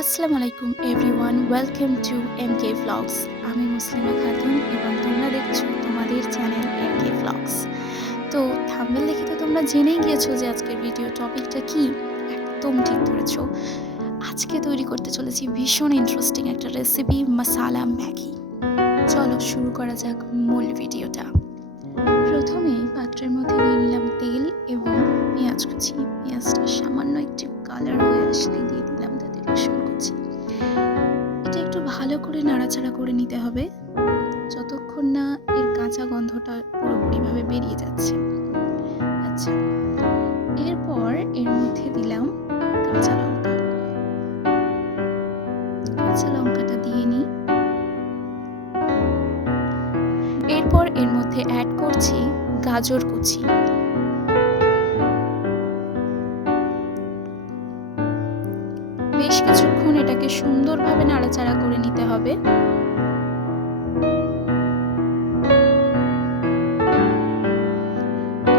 আসসালামু আলাইকুম everyone, welcome to MK vlogs. আমি মুসলিমা খাতুন এবং তোমরা দেখছো তোমাদের চ্যানেল এমকে ভ্লগস। তো থাম্বনেল দেখে তো তোমরা জেনেই গিয়েছো যে আজকের ভিডিও টপিকটা কি। একদম ঠিক ধরেছো, আজকে তৈরি করতে চলেছি ভীষণ ইন্টারেস্টিং একটা রেসিপি, মশালা ম্যাগি। চলো শুরু করা যাক মূল ভিডিওটা। প্রথমেই পাত্রের মধ্যে দিয়ে নিলাম তেল এবং পেঁয়াজ কুচি। পেঁয়াজটা সামান্য একটু কালার হয়ে আসলে দিয়ে দিলাম তাতে রসুন কুচি। এটা একটু ভালো করে নাড়াচাড়া করে নিতে হবে যতক্ষণ না এর কাঁচা গন্ধটা পুরোপুরিভাবে বেরিয়ে যাচ্ছে। আচ্ছা, এরপর এর মধ্যে দিলাম কাঁচা লঙ্কা। কাঁচা লঙ্কাটা দিয়ে নিই। এরপর এর মধ্যে অ্যাড করছি গাজর কুচি। বেশ কিছুক্ষণ এটাকে সুন্দরভাবে নাড়াচাড়া করে নিতে হবে।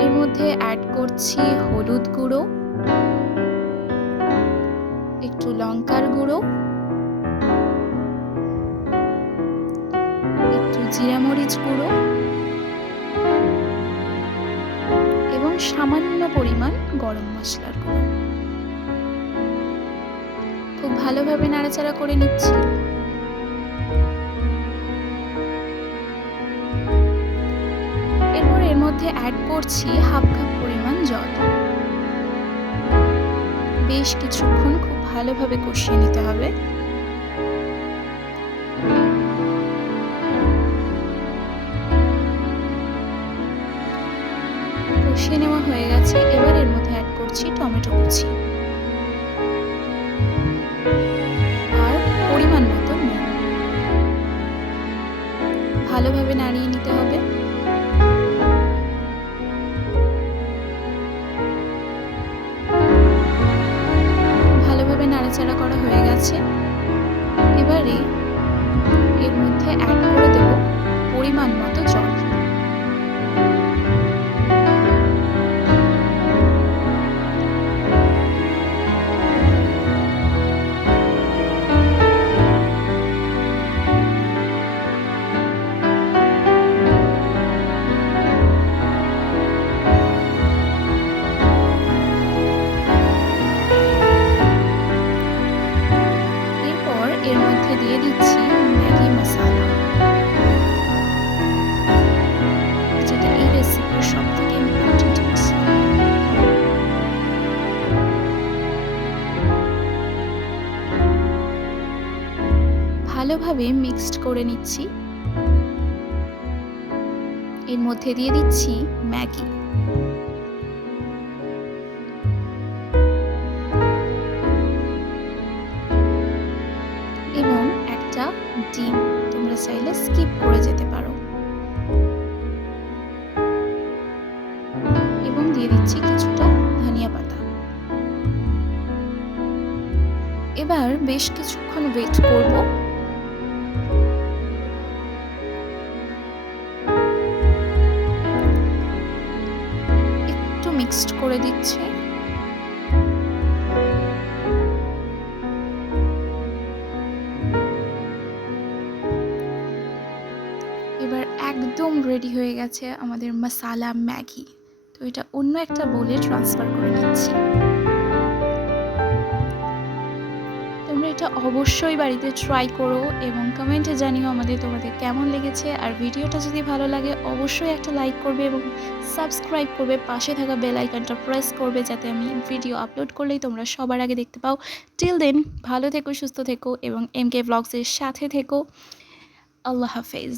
এর মধ্যে অ্যাড করছি হলুদ গুঁড়ো, একটু লঙ্কার গুঁড়ো, একটু জিরা মরিচ গুঁড়ো এবং সামান্য পরিমাণ গরম মশলার গুঁড়ো। খুব ভালোভাবে নাড়াচাড়া করে নিচ্ছি। এরপর এর মধ্যে অ্যাড করছি হাফ কাপ পরিমাণ জল। বেশ কিছুক্ষণ খুব ভালোভাবে কষিয়ে নিতে হবে। কষিয়ে নেওয়া হয়ে গেছে। এবার এর মধ্যে অ্যাড করছি টমেটো কুচি আর পরিমাণ মতো নুন। ভালোভাবে নাড়িয়ে নিতে হবে। ভালোভাবে নাড়াচাড়া করা হয়ে গেছে। এবারে এর মধ্যে অ্যাড করে দেব পরিমাণ মতো জল। এর মধ্যে দিয়ে দিচ্ছি ম্যাগি মশালা, যেটা এই রেসিপির সবথেকে ইম্পর্টেন্ট মশলা। ভালোভাবে মিক্সড করে নিচ্ছি। এর মধ্যে দিয়ে দিচ্ছি ম্যাগি। এবং একটা ডিম, তোমরা চাইলে স্কিপ করে যেতে পারো। এবং দিয়ে দিচ্ছি কিছুটা ধনিয়া পাতা। এবার বেশ কিছুক্ষণ ওয়েট করব। একটু মিক্সড করে দিচ্ছি। এবার একদম রেডি হয়ে গেছে আমাদের মশালা ম্যাগি। তো এটা অন্য একটা বোলে ট্রান্সফার করে নিচ্ছি। তোমরা এটা অবশ্যই বাড়িতে ট্রাই করো এবং কমেন্টে জানিও তোমাদের কেমন লেগেছে। আর ভিডিওটা যদি ভালো লাগে অবশ্যই একটা লাইক করবে এবং সাবস্ক্রাইব করবে। পাশে থাকা বেল আইকনটা প্রেস করবে যাতে আমি ভিডিও আপলোড করলেই তোমরা সবার আগে দেখতে পাও। টিল দেন ভালো থেকো, সুস্থ থেকো এবং এমকে ভ্লগসের সাথে থেকো। আল্লাহ হাফেজ।